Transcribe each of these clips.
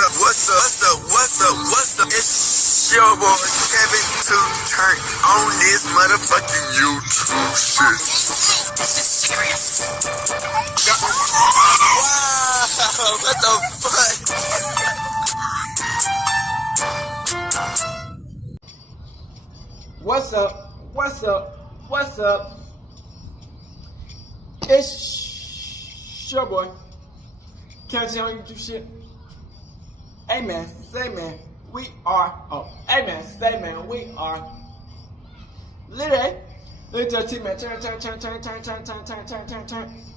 What's up? It's your boy Kevin to turn on this motherfucking YouTube shit. This is serious. Wow, what the fuck? What's up? It's your boy Kevin on YouTube shit. Hey man, say man, we are. We are. Literally to the team man. Turn.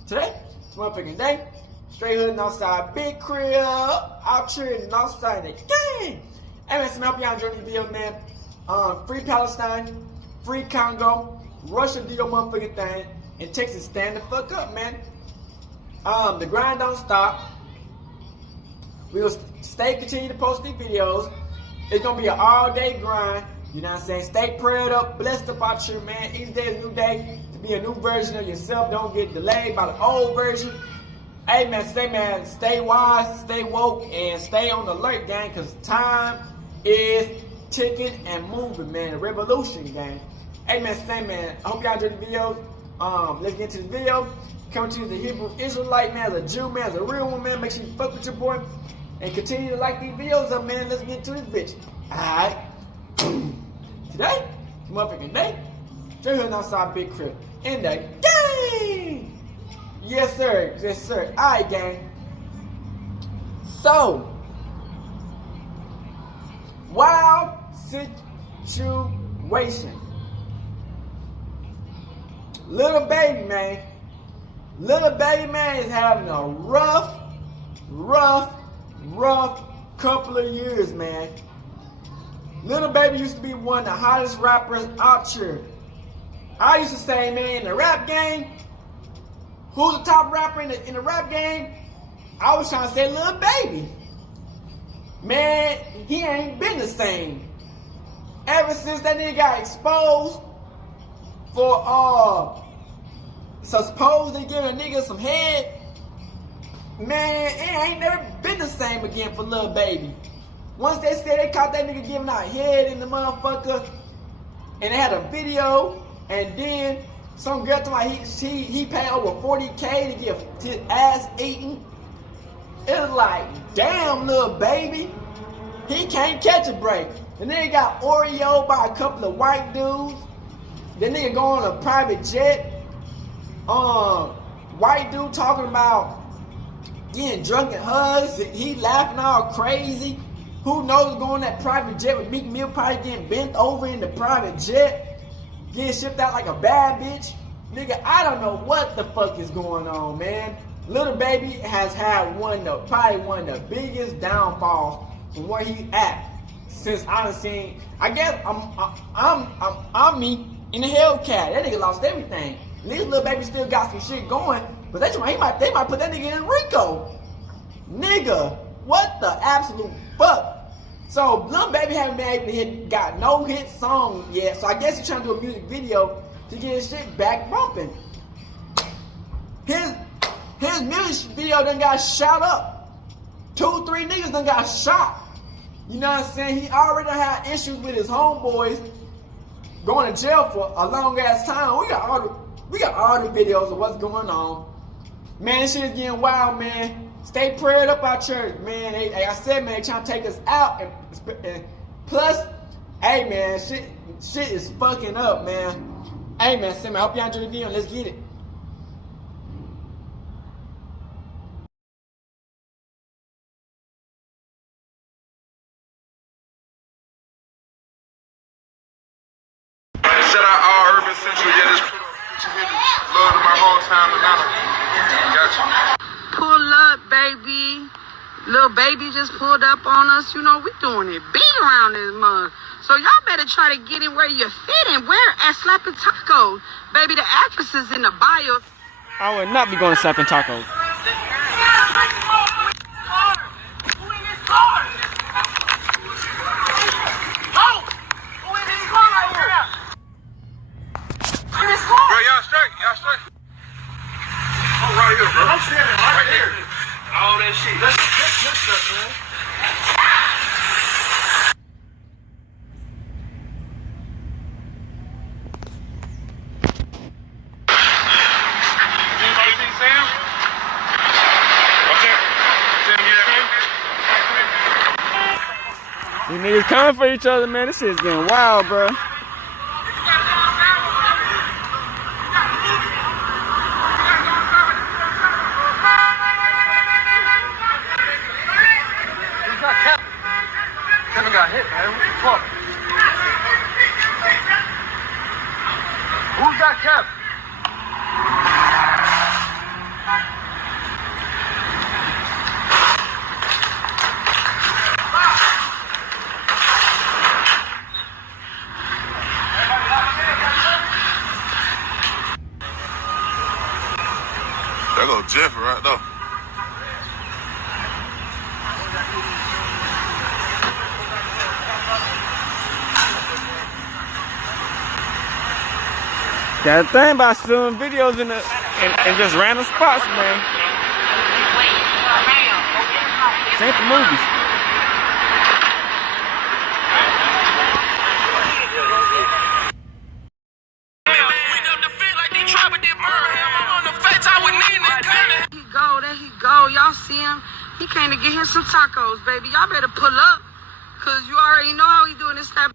Today, it's motherfucking day. Straight hood, northside, big crib, out here, northside, the gang. Hey man, some help y'all enjoy these videos, man. Free Palestine, free Congo, Russia do your motherfucking thing, and Texas stand the fuck up, man. The grind don't stop. We will continue to post these videos. It's gonna be an all-day grind. You know what I'm saying? Stay prayed up, blessed up out here, man. Each day is a new day to be a new version of yourself. Don't get delayed by the old version. Hey man, stay wise, stay woke, and stay on the alert, gang, because time is ticking and moving, man. The revolution, gang. Hey man, I hope y'all enjoyed the video. Let's get into this video. Coming to you as a Hebrew Israelite, man, as a Jew, man, as a real one, man. Make sure you fuck with your boy. And continue to like these videos up, man. Let's get into this bitch. Alright. Today, motherfucking day. Straight hood outside big crib. In the game. Yes, sir. Alright, gang. So, wild situation. Little baby man is having a rough couple of years, man. Little baby used to be one of the hottest rappers out here. I used to say, man, in the rap game, who's the top rapper in the rap game? I was trying to say Little Baby. Man, he ain't been the same. Ever since that nigga got exposed for supposedly giving a nigga some head, man, it ain't never been the same again for Lil Baby. Once they said they caught that nigga giving out head in the motherfucker, and they had a video, and then some girl told me he paid over $40K to get his ass eaten. It was like, damn, Lil Baby, he can't catch a break. The nigga got Oreo by a couple of white dudes. The nigga go on a private jet. White dude talking about getting drunk and hugs. He laughing all crazy. Who knows, going on that private jet with Meek Mill probably getting bent over in the private jet, getting shipped out like a bad bitch. Nigga, I don't know what the fuck is going on, man. Little Baby has had probably one of the biggest downfalls from where he at since I done seen. I guess I'm me in the Hellcat. That nigga lost everything. At least Little Baby still got some shit going, but they might put that nigga in Rico. Nigga, what the absolute fuck? So Lil Baby haven't been able to got no hit song yet. So I guess he's trying to do a music video to get his shit back bumping. His music video done got shot up. 2-3 niggas done got shot. You know what I'm saying? He already had issues with his homeboys going to jail for a long ass time. We got all the videos of what's going on. Man, this shit is getting wild, man. Stay prayed up our church, man. Like I said, man, they trying to take us out. And plus, hey, man, shit is fucking up, man. Hey, man, I hope y'all enjoy the video. Let's get it. Shout out all Urban Central. Yeah, just love to my hometown, Atlanta. Gotcha. Pull up, baby. Little Baby just pulled up on us. You know, we doing it big around this month. So y'all better try to get in where you fit in. Where at Slapping Tacos? Baby, the actress is in the bio. I would not be going to Slapping Tacos. Bro, y'all straight. I'm right here, bro. I'm standing right here. All that shit. Let's man. These niggas coming for each other, man. This shit's getting wild, bro. Kevin got hit, man. What the fuck? Who's got Kev? There go Jeff right there. Got a thing about filming videos in just random spots, man. This ain't the movies. There he go. Y'all see him? He came to get him some tacos, baby. Y'all better pull up, cause you already know how he doing this type.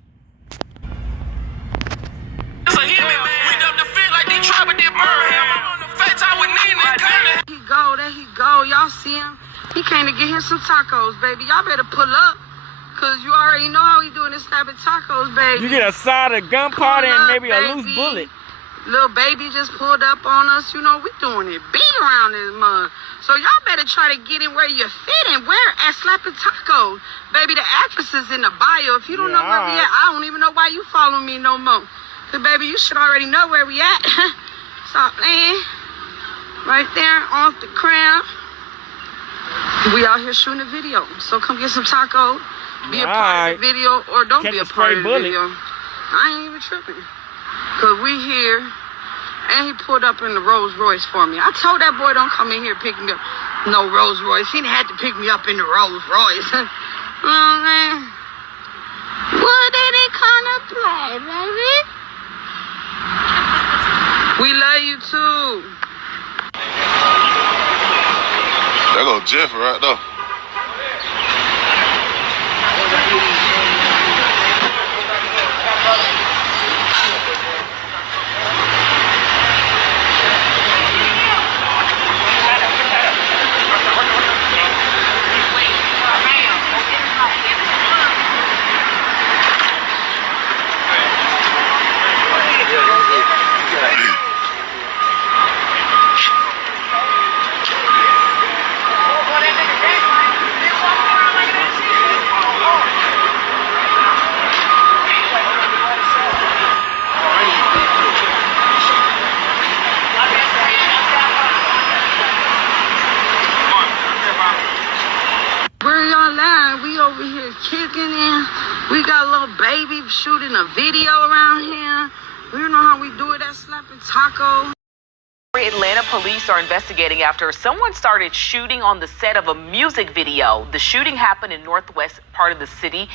There he go. Y'all see him? He came to get him some tacos, baby. Y'all better pull up, cause you already know how he doing this type of tacos, baby. You get a side of gunpowder and maybe a loose bullet. Little baby just pulled up on us. You know, we doing it big around this mug. So y'all better try to get in where you fit in. Where? At Slapping Tacos. Baby, the address is in the bio. If you don't know where we at, I don't even know why you follow me no more. Cause baby, you should already know where we at. Stop playing. Right there off the crown. We out here shooting a video. So come get some tacos. Be a part of the video or don't be a part of the video. I ain't even tripping. Cause we here, and he pulled up in the Rolls Royce for me. I told that boy don't come in here picking me up no Rolls Royce. He didn't have to pick me up in the Rolls Royce. What did he come to play, baby? We love you too. There go Jeff right there. We got a little baby shooting a video around here. We don't know how we do it at Slapping Taco. Atlanta police are investigating after someone started shooting on the set of a music video. The shooting happened in northwest part of the city,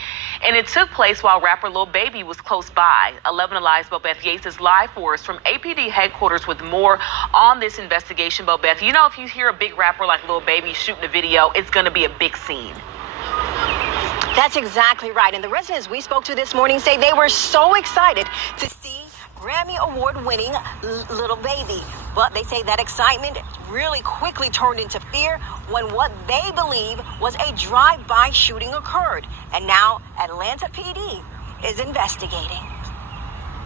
and it took place while rapper Lil Baby was close by. 11 Alive's Bobeth Yates is live for us from APD headquarters with more on this investigation. Bobeth, you know, if you hear a big rapper like Lil Baby shooting a video, it's going to be a big scene. That's exactly right. And the residents we spoke to this morning say they were so excited to see Grammy Award-winning Lil Baby. But they say that excitement really quickly turned into fear when what they believe was a drive-by shooting occurred. And now Atlanta PD is investigating.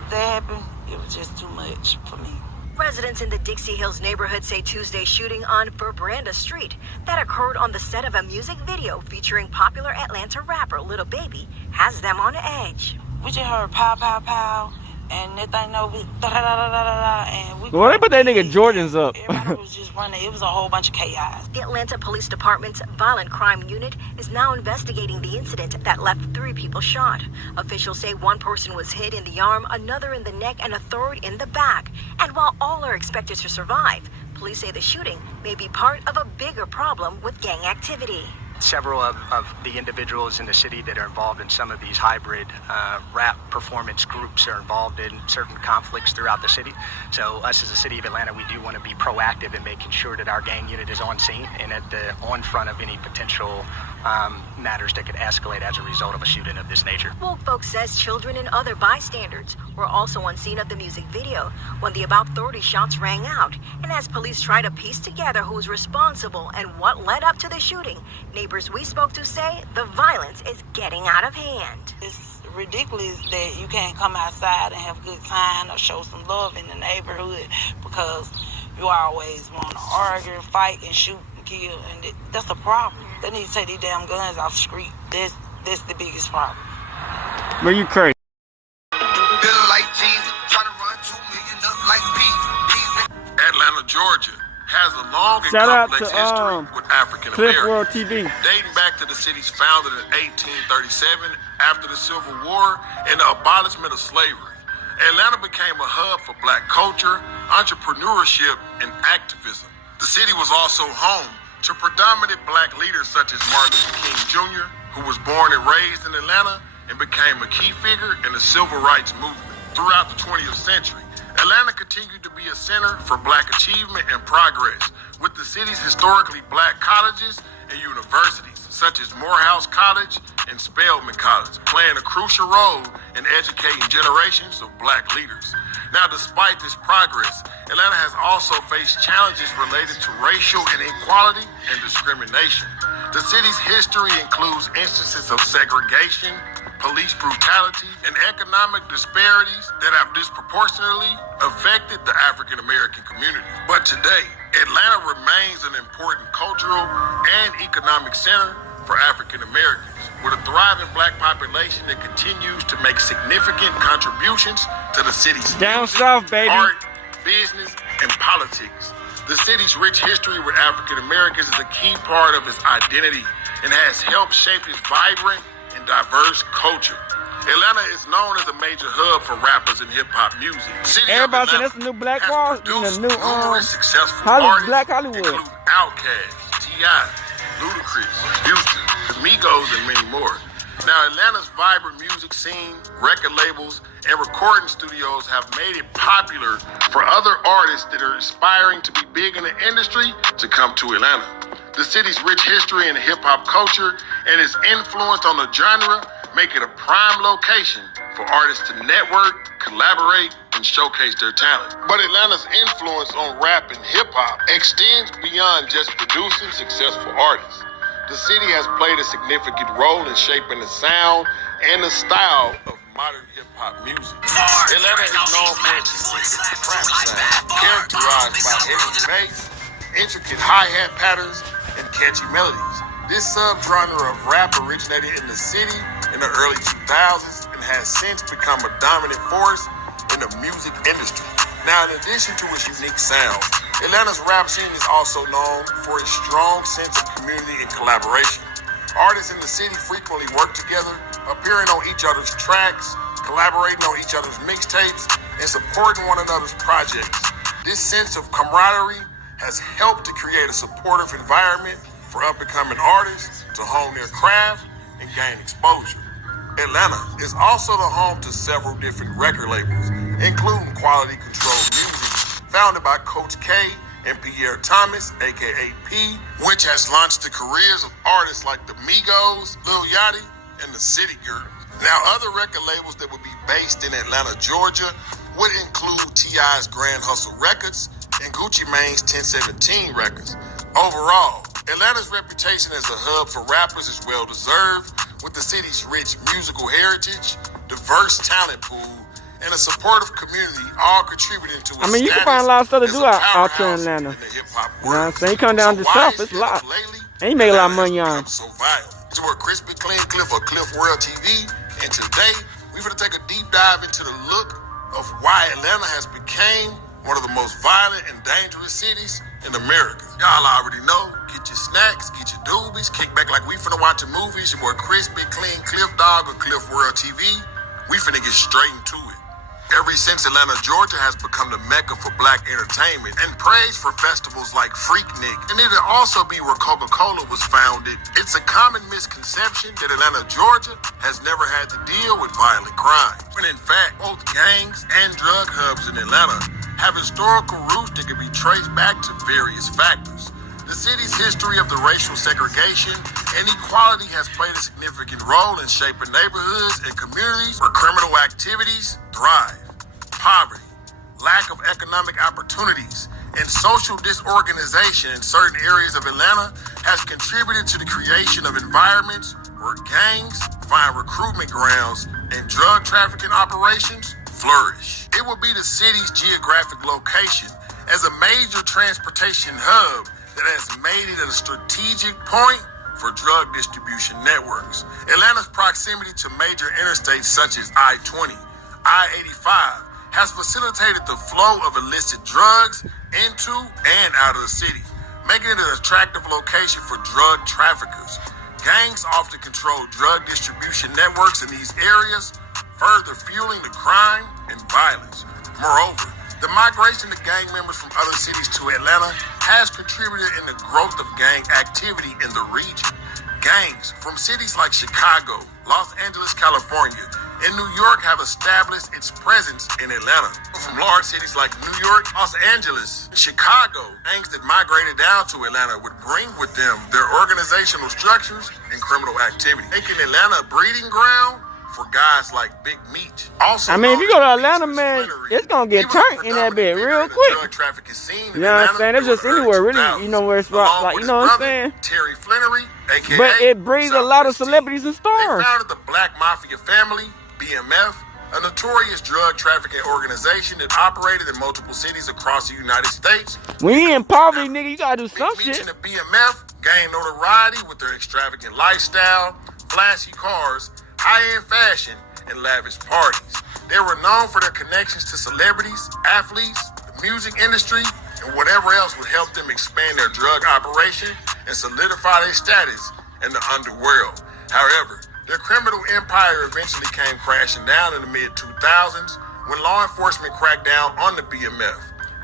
That happened, it was just too much for me. Residents in the Dixie Hills neighborhood say Tuesday shooting on Verbranda Street that occurred on the set of a music video featuring popular Atlanta rapper Lil Baby has them on edge. We just heard pow, pow, pow, and that thing over da-da-da-da-da-da, and we... Well, they put that nigga Jordans up. Everybody was just running. It was a whole bunch of chaos. The Atlanta Police Department's Violent Crime Unit is now investigating the incident that left 3 people shot. Officials say one person was hit in the arm, another in the neck, and a third in the back. And while all are expected to survive, police say the shooting may be part of a bigger problem with gang activity. several of the individuals in the city that are involved in some of these hybrid rap performance groups are involved in certain conflicts throughout the city. So us as the city of Atlanta, we do want to be proactive in making sure that our gang unit is on scene and at the on front of any potential matters that could escalate as a result of a shooting of this nature. Woke folks says children and other bystanders were also on scene of the music video when the about 30 shots rang out. And as police try to piece together who's responsible and what led up to the shooting, neighbors we spoke to say the violence is getting out of hand. It's ridiculous that you can't come outside and have a good time or show some love in the neighborhood because you always want to argue, fight, and shoot and kill, and that's a problem. They need to take these damn guns off the street. That's the biggest problem. Where you crazy? Feeling like Jesus, trying to run 2 million up like Pete. Atlanta, Georgia has a long and Shout out complex to, history with African Cliff World Americans, TV. dating back to the city's founded in 1837 after the Civil War and the abolishment of slavery. Atlanta became a hub for black culture, entrepreneurship, and activism. The city was also home to predominant black leaders such as Martin Luther King Jr., who was born and raised in Atlanta and became a key figure in the civil rights movement. Throughout the 20th century, Atlanta continued to be a center for black achievement and progress, with the city's historically black colleges and universities, such as Morehouse College and Spelman College, playing a crucial role in educating generations of black leaders. Now, despite this progress, Atlanta has also faced challenges related to racial inequality and discrimination. The city's history includes instances of segregation, police brutality, and economic disparities that have disproportionately affected the African American community. But today, Atlanta remains an important cultural and economic center for African Americans, with a thriving black population that continues to make significant contributions to the city's Down music, south, baby. art, business, and politics. The city's rich history with African Americans is a key part of its identity and has helped shape its vibrant and diverse culture. Atlanta is known as a major hub for rappers and hip-hop music. City of Everybody saying Atlanta that's the new Black has Wall, produced the new numerous successful Hollywood, artists, Black Hollywood. including Outkast, T.I., Ludacris, Houston, the Migos, and many more. Now, Atlanta's vibrant music scene, record labels, and recording studios have made it popular for other artists that are aspiring to be big in the industry to come to Atlanta. The city's rich history and hip-hop culture and its influence on the genre make it a prime location for artists to network, collaborate, and showcase their talent. But Atlanta's influence on rap and hip-hop extends beyond just producing successful artists. The city has played a significant role in shaping the sound and the style of modern hip-hop music. Atlanta is known for its distinctive trap sound, characterized by heavy bass, intricate hi-hat patterns, and catchy melodies. This subgenre of rap originated in the city in the early 2000s and has since become a dominant force in the music industry. Now, in addition to its unique sound, Atlanta's rap scene is also known for its strong sense of community and collaboration. Artists in the city frequently work together, appearing on each other's tracks, collaborating on each other's mixtapes, and supporting one another's projects. This sense of camaraderie has helped to create a supportive environment for up-and-coming artists to hone their craft and gain exposure. Atlanta is also the home to several different record labels, including Quality Control Music, founded by Coach K and Pierre Thomas, aka P, which has launched the careers of artists like the Migos, Lil Yachty, and the City Girls. Now, other record labels that would be based in Atlanta, Georgia, would include T.I.'s Grand Hustle Records and Gucci Mane's 1017 Records. Overall, Atlanta's reputation as a hub for rappers is well-deserved, with the city's rich musical heritage, diverse talent pool, and a supportive community all contributing to its you can find a lot of stuff to do out here in Atlanta. You know what I'm saying? You come down to the south, it's a lot. And you make a lot of money on it. So violent. It's your Crispy Clean Cliff or Cliff World TV, and today we're going to take a deep dive into the look of why Atlanta has become one of the most violent and dangerous cities in America. Y'all already know. Get your snacks, get your doobies, kick back like we finna watch a movie. It's your boy Crispy Clean Cliff Dog or Cliff World TV. We finna get straight into it. Ever since Atlanta, Georgia has become the mecca for black entertainment and praised for festivals like Freaknik, and it'll also be where Coca-Cola was founded. It's a common misconception that Atlanta, Georgia has never had to deal with violent crime, when in fact, both gangs and drug hubs in Atlanta have historical roots that can be traced back to various factors. The city's history of the racial segregation and equality has played a significant role in shaping neighborhoods and communities where criminal activities thrive. Poverty, lack of economic opportunities, and social disorganization in certain areas of Atlanta has contributed to the creation of environments where gangs find recruitment grounds and drug trafficking operations flourish. It will be the city's geographic location as a major transportation hub that has made it a strategic point for drug distribution networks. Atlanta's proximity to major interstates such as I-20, I-85 has facilitated the flow of illicit drugs into and out of the city, making it an attractive location for drug traffickers. Gangs often control drug distribution networks in these areas, further fueling the crime and violence. Moreover, the migration of gang members from other cities to Atlanta has contributed in the growth of gang activity in the region. Gangs from cities like Chicago, Los Angeles, California, and New York have established its presence in Atlanta. From large cities like New York, Los Angeles, and Chicago, gangs that migrated down to Atlanta would bring with them their organizational structures and criminal activity, making Atlanta a breeding ground for guys like Big Meech. Also, I mean, if you go to Atlanta, man, it's gonna get turned in that bit real quick. You know what I'm saying? It's just anywhere, really. You know where it's like, you know what I'm saying? Terry Flannery, aka but it breeds a lot of celebrities and stars. They founded the Black Mafia family, BMF, a notorious drug trafficking organization that operated in multiple cities across the United States. When you in poverty, nigga, you gotta do some Big Meech shit. and the BMF gained notoriety with their extravagant lifestyle, flashy cars, high-end fashion, and lavish parties. They were known for their connections to celebrities, athletes, the music industry, and whatever else would help them expand their drug operation and solidify their status in the underworld. However, their criminal empire eventually came crashing down in the mid-2000s when law enforcement cracked down on the BMF.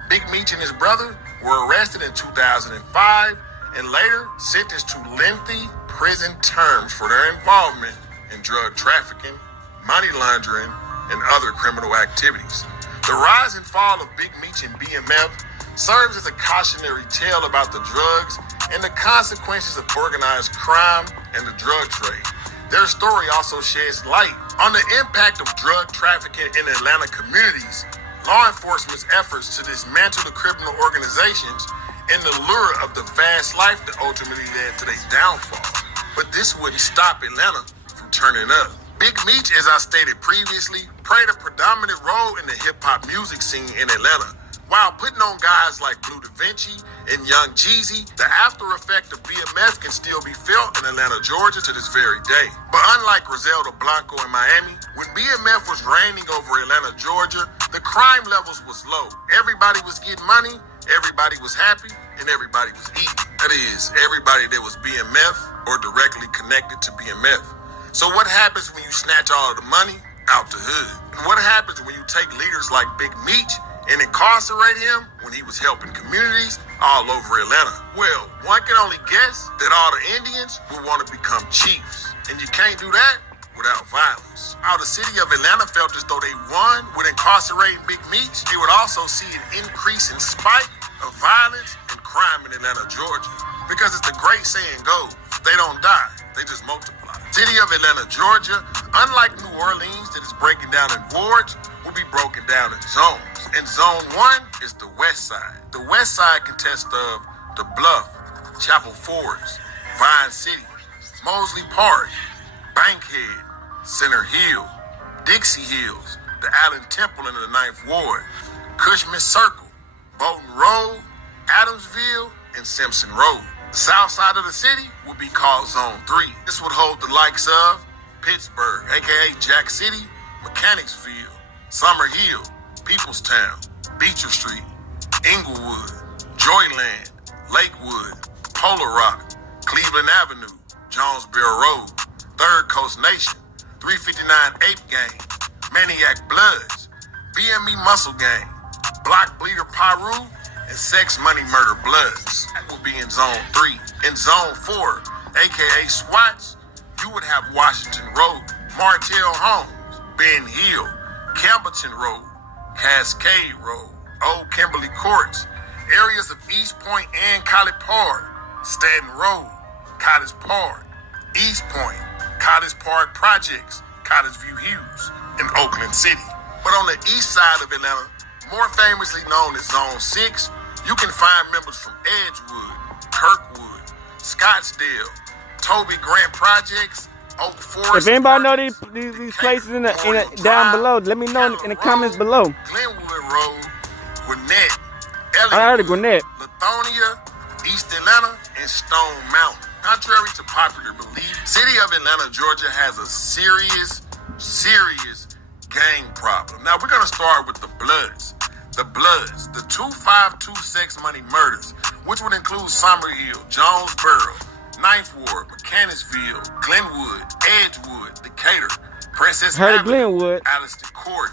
Big Meech and his brother were arrested in 2005 and later sentenced to lengthy prison terms for their involvement in drug trafficking, money laundering, and other criminal activities. The rise and fall of Big Meech and BMF serves as a cautionary tale about the drugs and the consequences of organized crime and the drug trade. Their story also sheds light on the impact of drug trafficking in Atlanta communities, law enforcement's efforts to dismantle the criminal organizations, and the lure of the fast life that ultimately led to their downfall. But this wouldn't stop Atlanta from turning up. Big Meech, as I stated previously, played a predominant role in the hip-hop music scene in Atlanta. While putting on guys like Blue Da Vinci and Young Jeezy, the after effect of BMF can still be felt in Atlanta, Georgia to this very day. But unlike Griselda Blanco in Miami, when BMF was reigning over Atlanta, Georgia, the crime levels was low. Everybody was getting money, everybody was happy, and everybody was eating. That is, everybody that was BMF or directly connected to BMF. So what happens when you snatch all of the money out the hood? And what happens when you take leaders like Big Meech and incarcerate him when he was helping communities all over Atlanta? Well, one can only guess that all the Indians would want to become chiefs. And you can't do that without violence. How the city of Atlanta felt as though they won with incarcerating Big Meech, they would also see an increase in spike of violence and crime in Atlanta, Georgia. Because as the great saying goes, they don't die, they just multiply. City of Atlanta, Georgia, unlike New Orleans that is breaking down in wards, will be broken down in zones. And zone 1 is the west side. The west side consists of the Bluff, Chapel Forest, Vine City, Mosley Park, Bankhead, Center Hill, Dixie Hills, the Allen Temple in the 9th Ward, Cushman Circle, Bolton Road, Adamsville, and Simpson Road. The south side of the city will be called Zone 3. This would hold the likes of Pittsburgh, aka Jack City, Mechanicsville, Summer Hill, Peoplestown, Beecher Street, Inglewood, Joyland, Lakewood, Polar Rock, Cleveland Avenue, Jonesboro Road, Third Coast Nation, 359 Ape Gang, Maniac Bloods, BME Muscle Gang, Block Bleeder Pyru, and Sex Money Murder Bloods. That will be in Zone 3. In Zone 4, aka SWATs, you would have Washington Road, Martell Homes, Ben Hill, Campbellton Road, Cascade Road, Old Kimberly Courts, areas of East Point and College Park, Staten Road, Cottage Park, East Point, Cottage Park Projects, Cottage View Hughes, and Oakland City. But on the east side of Atlanta, more famously known as Zone 6, you can find members from Edgewood, Kirkwood, Scottsdale, Toby Grant Projects, Oak Forest. If anybody know these places down below, let me know in the comments below. Glenwood Road, Gwinnett, I heard of Gwinnett. Lithonia, East Atlanta, and Stone Mountain. Contrary to popular belief, City of Atlanta, Georgia has a serious gang problem. Now we're gonna start with the Bloods. The Bloods, the 252 Sex Money Murders, which would include Summerhill, Jonesboro, Ninth Ward, Mechanicsville, Glenwood, Edgewood, Decatur, Princess Avenue, Glenwood, Allister Court,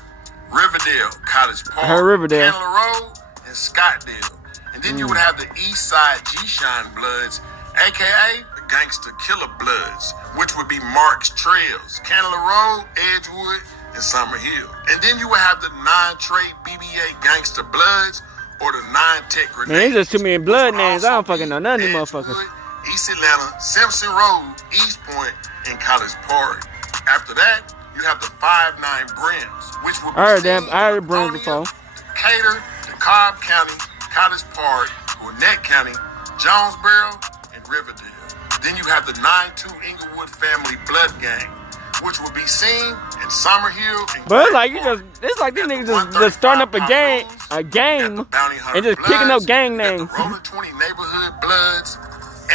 Riverdale, Cottage Park, Riverdale, Candler Road, and Scottsdale. And then you would have the East Side G-Shine Bloods, aka the Gangster Killer Bloods, which would be Mark's Trails, Candler Road, Edgewood, and Summerhill. And then you would have the 9-Trade BBA Gangster Bloods, or the 9-Tech Grenades. Man, there's just too many blood names. I don't fucking know none of these motherfuckers. East Atlanta, Simpson Road, East Point, and College Park. After that, you have the 5-9 Brims, which would be I heard Brims before. Decatur, DeKalb County, College Park, Gwinnett County, Jonesboro, and Riverdale. Then you have the 9-2 Inglewood Family Blood Gang, which will be seen in Summerhill and but it's like these niggas just starting up a gang and just picking up gang names. The Roller 20 Neighborhood Bloods,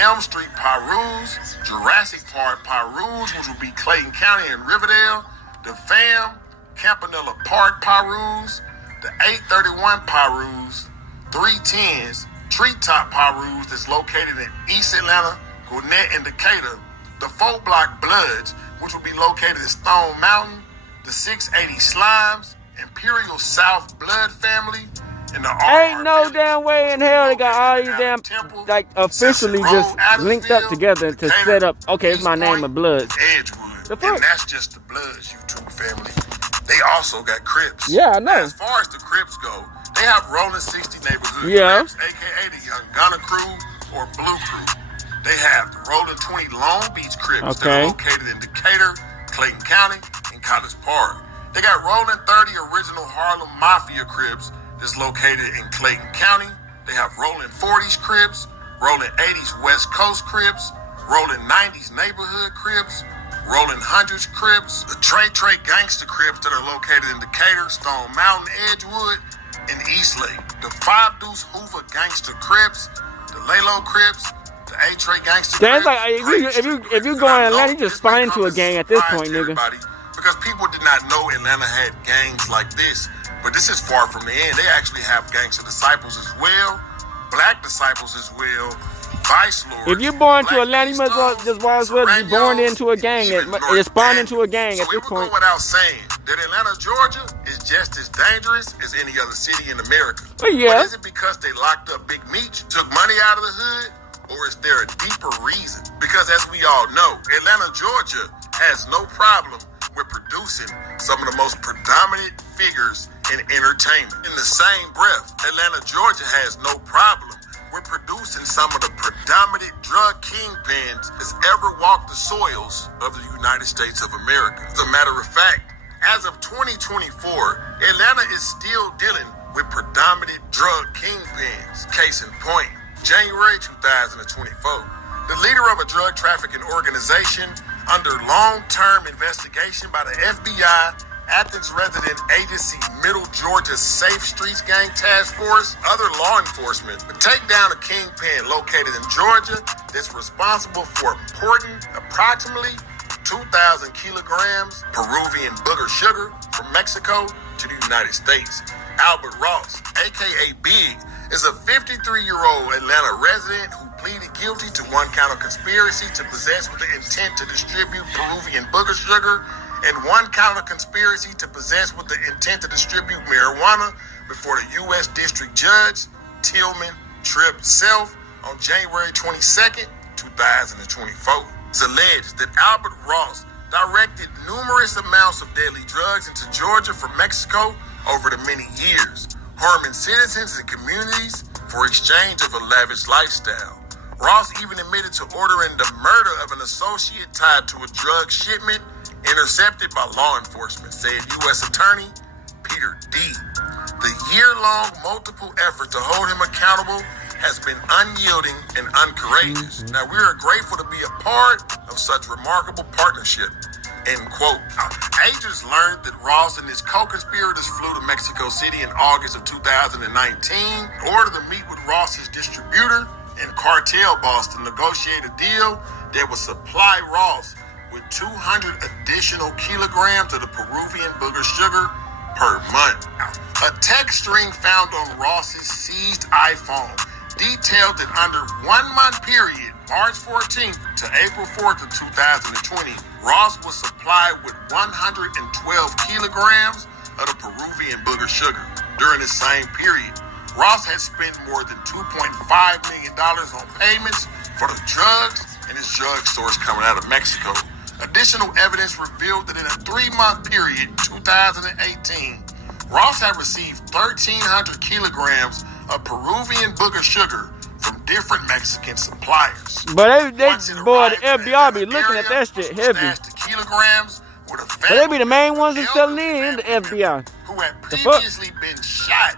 Elm Street Pyrus, Jurassic Park Pyrus, which will be Clayton County and Riverdale, the FAM, Campanella Park Pyrus, the 831 Pyrus, 310s, Treetop Pyrus that's located in East Atlanta, Gwinnett, and Decatur, the 4-block Bloods, which will be located in Stone Mountain, the 680 Slimes, Imperial South Blood Family, and the ain't no damn way in hell they got all these damn officially just linked up together to set up. Okay, it's my name of Bloods. Edgewood, and that's just the Bloods YouTube family. They also got Crips. Yeah, I know. As far as the Crips go, they have Rolling 60 Neighborhood Crips, aka the Young Gunner Crew or Blue Crew. They have the Rolling 20 Long Beach Crips that are located in Decatur, Clayton County, and College Park. They got Rolling 30 Original Harlem Mafia Crips that's located in Clayton County. They have Rolling 40s Crips, Rolling 80s West Coast Crips, Rolling 90s Neighborhood Crips, Rolling 100s Crips, the Trey Gangster Crips that are located in Decatur, Stone Mountain, Edgewood, and Eastlake. The 5 Deuce Hoover Gangster Crips, the Lalo Crips, the A-Trey Gangster Crips. Like if you go in Atlanta, you just spawn into a gang at this point, nigga. Because people did not know Atlanta had gangs like this. But this is far from the end. They actually have gangster disciples as well, black disciples as well, vice lords. If you're born to Atlanta, you must just as well be born into a gang. It's spawned into a gang at this point. So it would go without saying that Atlanta, Georgia is just as dangerous as any other city in America. Well, yeah. But is it because they locked up Big Meech, took money out of the hood, or is there a deeper reason? Because as we all know, Atlanta, Georgia has no problem with producing some of the most predominant figures in entertainment. In the same breath, Atlanta, Georgia has no problem with producing some of the predominant drug kingpins that's ever walked the soils of the United States of America. As a matter of fact, as of 2024, Atlanta is still dealing with predominant drug kingpins. Case in point, January 2024, the leader of a drug trafficking organization under long-term investigation by the FBI, Athens resident agency Middle Georgia Safe Streets Gang Task Force, other law enforcement, to take down a kingpin located in Georgia that's responsible for importing approximately 2,000 kilograms Peruvian booger sugar from Mexico to the United States. Albert Ross, aka Big, is a 53-year-old Atlanta resident who pleaded guilty to 1 count of conspiracy to possess with the intent to distribute Peruvian booger sugar and 1 count of conspiracy to possess with the intent to distribute marijuana before the U.S. District Judge Tillman Tripp Self on January 22nd, 2024. It's alleged that Albert Ross directed numerous amounts of deadly drugs into Georgia from Mexico over the many years, harming citizens and communities for exchange of a lavish lifestyle. Ross even admitted to ordering the murder of an associate tied to a drug shipment intercepted by law enforcement, said U.S. Attorney Peter D. The year-long multiple effort to hold him accountable has been unyielding and uncourageous. Now, we are grateful to be a part of such remarkable partnership. End quote. Agents learned that Ross and his co-conspirators flew to Mexico City in August of 2019 in order to meet with Ross's distributor and cartel boss to negotiate a deal that would supply Ross with 200 additional kilograms of the Peruvian booger sugar per month. A text string found on Ross's seized iPhone detailed that under 1 month period, March 14th to April 4th of 2020, Ross was supplied with 112 kilograms of the Peruvian booger sugar. During the same period, Ross had spent more than $2.5 million on payments for the drugs and his drug source coming out of Mexico. Additional evidence revealed that in a 3-month period, 2018, Ross had received 1,300 kilograms of Peruvian booger sugar from different Mexican suppliers. But the FBI be looking at that shit heavy. But they be the main ones that selling in the FBI. Who had previously been shot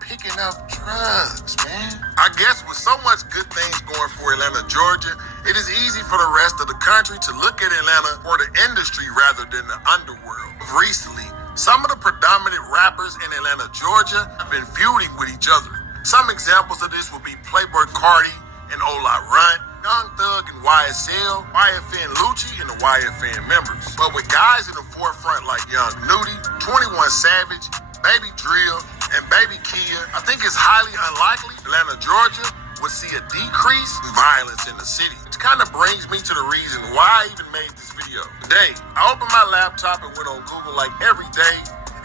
picking up drugs, man. I guess with so much good things going for Atlanta, Georgia, it is easy for the rest of the country to look at Atlanta or the industry rather than the underworld. Recently, some of the predominant rappers in Atlanta, Georgia have been feuding with each other. Some examples of this would be Playboy Cardi and Ola Runt, Young Thug and YSL, YFN Lucci, and the YFN members. But with guys in the forefront like Young Nudy, 21 Savage, Baby Drill, and Baby Kia, I think it's highly unlikely Atlanta, Georgia would see a decrease in violence in the city. Which kind of brings me to the reason why I even made this video. Today, I opened my laptop and went on Google like every day,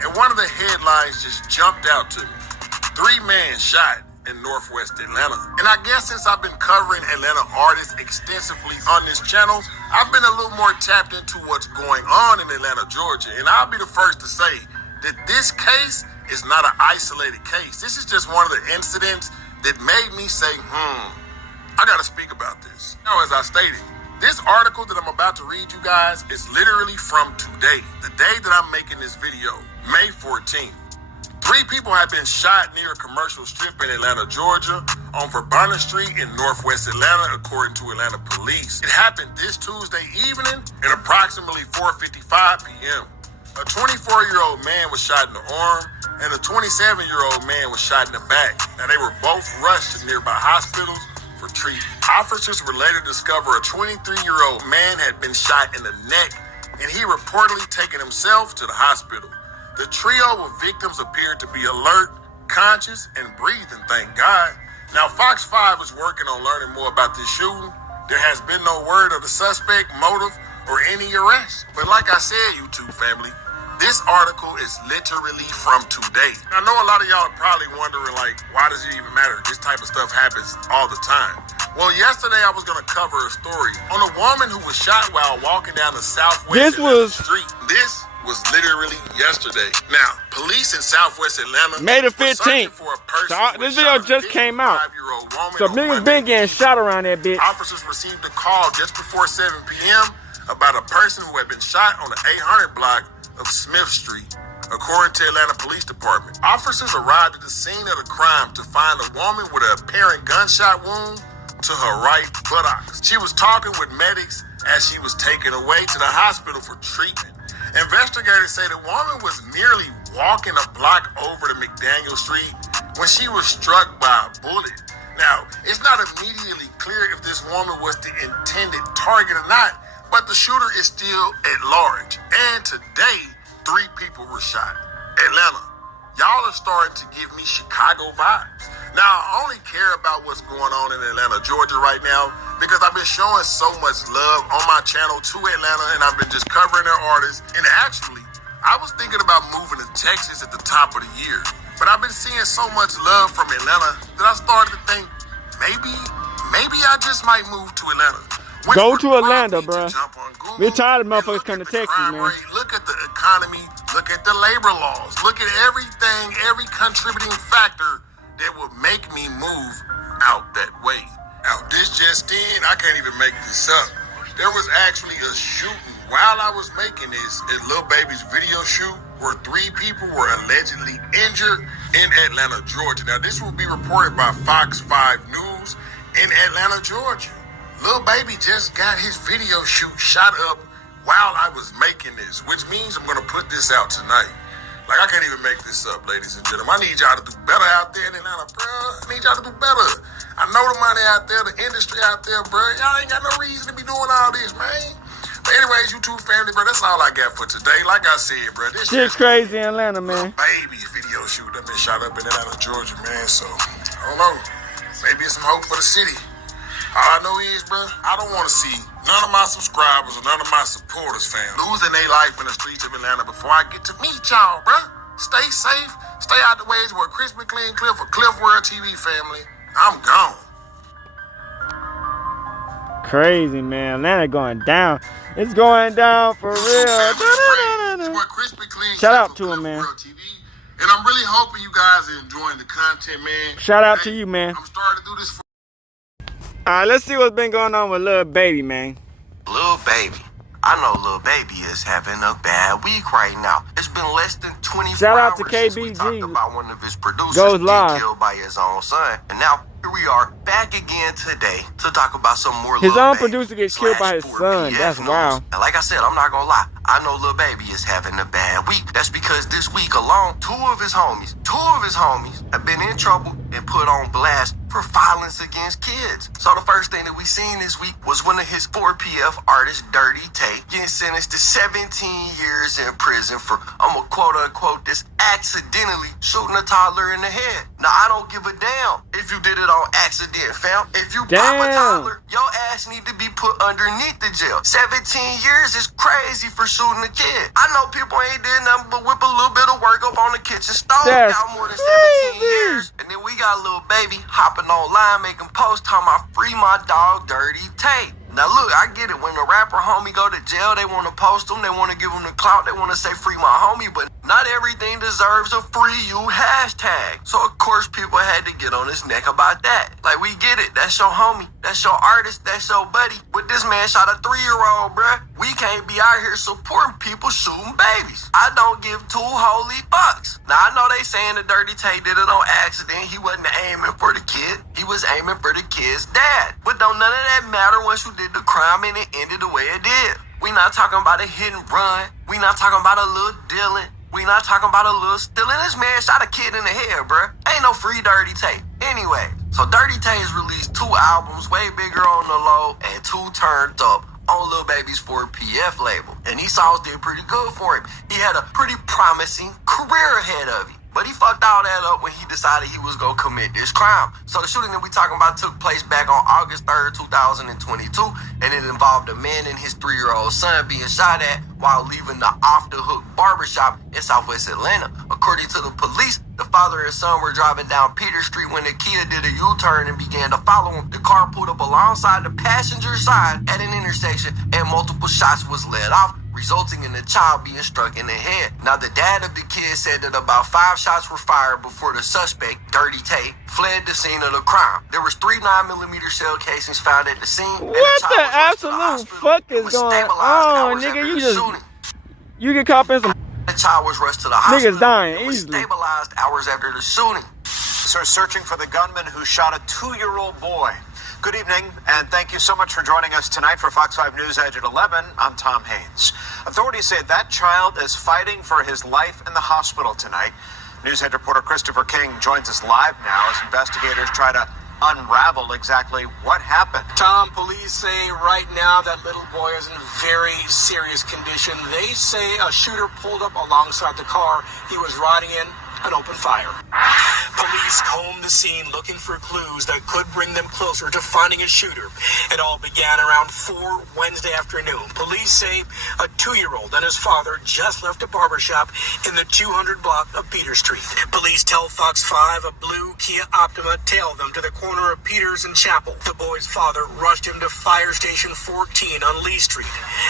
and one of the headlines just jumped out to me. 3 men shot in Northwest Atlanta. And I guess since I've been covering Atlanta artists extensively on this channel, I've been a little more tapped into what's going on in Atlanta, Georgia. And I'll be the first to say that this case is not an isolated case. This is just one of the incidents that made me say, I gotta speak about this. Now, as I stated, this article that I'm about to read you guys is literally from today, the day that I'm making this video, May 14th. 3 people have been shot near a commercial strip in Atlanta, Georgia, on Verbona Street in Northwest Atlanta, according to Atlanta police. It happened this Tuesday evening at approximately 4:55 p.m. A 24-year-old man was shot in the arm, and a 27-year-old man was shot in the back. Now, they were both rushed to nearby hospitals for treatment. Officers would later discover a 23-year-old man had been shot in the neck, and he reportedly taken himself to the hospital. The trio of victims appeared to be alert, conscious, and breathing, thank God. Now, Fox 5 is working on learning more about this shooting. There has been no word of the suspect, motive, or any arrest. But like I said, YouTube family, this article is literally from today. I know a lot of y'all are probably wondering, like, why does it even matter? This type of stuff happens all the time. Well, yesterday I was going to cover a story on a woman who was shot while walking down the Southwest Street. This was literally yesterday. Now, police in Southwest Atlanta May the 15th. So this video just came out. So niggas been getting shot around that bitch. Officers received a call just before 7 p.m. about a person who had been shot on the 800 block of Smith Street, according to Atlanta Police Department. Officers arrived at the scene of the crime to find a woman with an apparent gunshot wound to her right buttocks. She was talking with medics as she was taken away to the hospital for treatment. Investigators say the woman was merely walking a block over to McDaniel Street when she was struck by a bullet. Now, it's not immediately clear if this woman was the intended target or not, but the shooter is still at large. And today, 3 people were shot. Atlanta, y'all are starting to give me Chicago vibes. Now, I only care about what's going on in Atlanta, Georgia right now because I've been showing so much love on my channel to Atlanta, and I've been just covering their artists. And actually, I was thinking about moving to Texas at the top of the year, but I've been seeing so much love from Atlanta that I started to think maybe I just might move to Atlanta. Go to Atlanta, bro. We're tired of motherfuckers coming to Texas, man. Look at the economy. Look at the labor laws. Look at everything, every contributing factor that would make me move out that way. Now, this just in, I can't even make this up. There was actually a shooting while I was making this at Lil Baby's video shoot where 3 people were allegedly injured in Atlanta, Georgia. Now, this will be reported by Fox 5 News in Atlanta, Georgia. Lil Baby just got his video shoot shot up while I was making this, which means I'm going to put this out tonight. Like, I can't even make this up, ladies and gentlemen. I need y'all to do better out there in Atlanta, bro. I need y'all to do better. I know the money out there, the industry out there, bro. Y'all ain't got no reason to be doing all this, man. But anyways, YouTube family, bro, that's all I got for today. Like I said, bro, this shit's crazy in Atlanta, man. Baby video shoot that been shot up in Atlanta, Georgia, man. So, I don't know. Maybe it's some hope for the city. All I know is, bro, I don't want to see none of my subscribers or none of my supporters, fam, losing their life in the streets of Atlanta before I get to meet y'all, bro. Stay safe. Stay out the ways where Crispy Clean Cliff for Cliff World TV family. I'm gone. Crazy, man. Atlanta going down. It's going down for real. Shout out to him, man. And I'm really hoping you guys are enjoying the content, man. Shout out to you, man. I'm starting to do this for Alright, let's see what's been going on with Lil Baby, man. Lil Baby. I know Lil Baby is having a bad week right now. It's been less than 24 Shout out hours to KBG. since we talked about one of his producers Goes being live. killed by his own son. And now here we are back again today to talk about some more His Lil own Baby producer gets killed by his son. That's wild. And like I said, I'm not gonna lie. I know Lil Baby is having a bad week. That's because this week alone, two of his homies have been in trouble and put on blast for violence against kids. So the first thing that we seen this week was one of his 4PF artists, Dirty Tate, getting sentenced to 17 years in prison for, I'm gonna quote unquote, this accidentally shooting a toddler in the head. Now, I don't give a damn if you did it on accident, fam. If you pop a toddler, your ass need to be put underneath the jail. 17 years is crazy for shooting a kid. I know people ain't did nothing but whip a little bit of work up on the kitchen stove. That's Now more than 17 years. And then we got Lil Baby hopping online making posts talking about free my dog Dirty Tate. Now look, I get it. When a rapper homie go to jail, they want to post him, they want to give him the clout, they want to say free my homie, but not everything deserves a free you hashtag. So of course people had to get on his neck about that. Like, we get it. That's your homie. That's your artist. That's your buddy. But this man shot a 3-year-old, bruh. We can't be out here supporting people shooting babies. I don't give two holy fucks. Now I know they saying that Dirty Tate did it on accident. He wasn't aiming for the kid. He was aiming for the kid's dad. But don't none of that matter once you did the crime and it ended the way it did. We not talking about a hit and run. We not talking about a little dealing. We not talking about a little stealing. This man shot a kid in the head, bruh. Ain't no free Dirty Tate. Anyway, so Dirty Tate has released 2 albums, way bigger on the low, and 2 turned up on Lil Baby's 4PF label. And these songs did pretty good for him. He had a pretty promising career ahead of him. But he fucked all that up when he decided he was gonna commit this crime. So the shooting that we talking about took place back on August 3rd, 2022, and it involved a man and his 3-year-old son being shot at while leaving the Off the Hook barbershop in Southwest Atlanta. According to the police, the father and son were driving down Peter Street when the kid did a U-turn and began to follow him. The car pulled up alongside the passenger side at an intersection, and multiple shots was let off, resulting in the child being struck in the head. Now, the dad of the kid said that about 5 shots were fired before the suspect, Dirty Tate, fled the scene of the crime. There was 3 9mm shell casings found at the scene. What the absolute fuck is going on, nigga? You get caught in some. The child was rushed to the hospital. Niggas dying easily. Stabilized hours after the shooting. Are searching for the gunman who shot a 2-year-old boy. Good evening, and thank you so much for joining us tonight for Fox 5 News Edge at 11. I'm Tom Haynes. Authorities say that child is fighting for his life in the hospital tonight. Newshead reporter Christopher King joins us live now as investigators try to unravel exactly what happened. Tom, police say right now that little boy is in very serious condition. They say a shooter pulled up alongside the car he was riding in and opened fire. Police combed the scene looking for clues that could bring them closer to finding a shooter. It all began around 4 Wednesday afternoon. Police say a 2-year-old and his father just left a barbershop in the 200 block of Peter Street. Police tell Fox 5 a blue Kia Optima tailed them to the corner of Peters and Chapel. The boy's father rushed him to Fire Station 14 on Lee Street.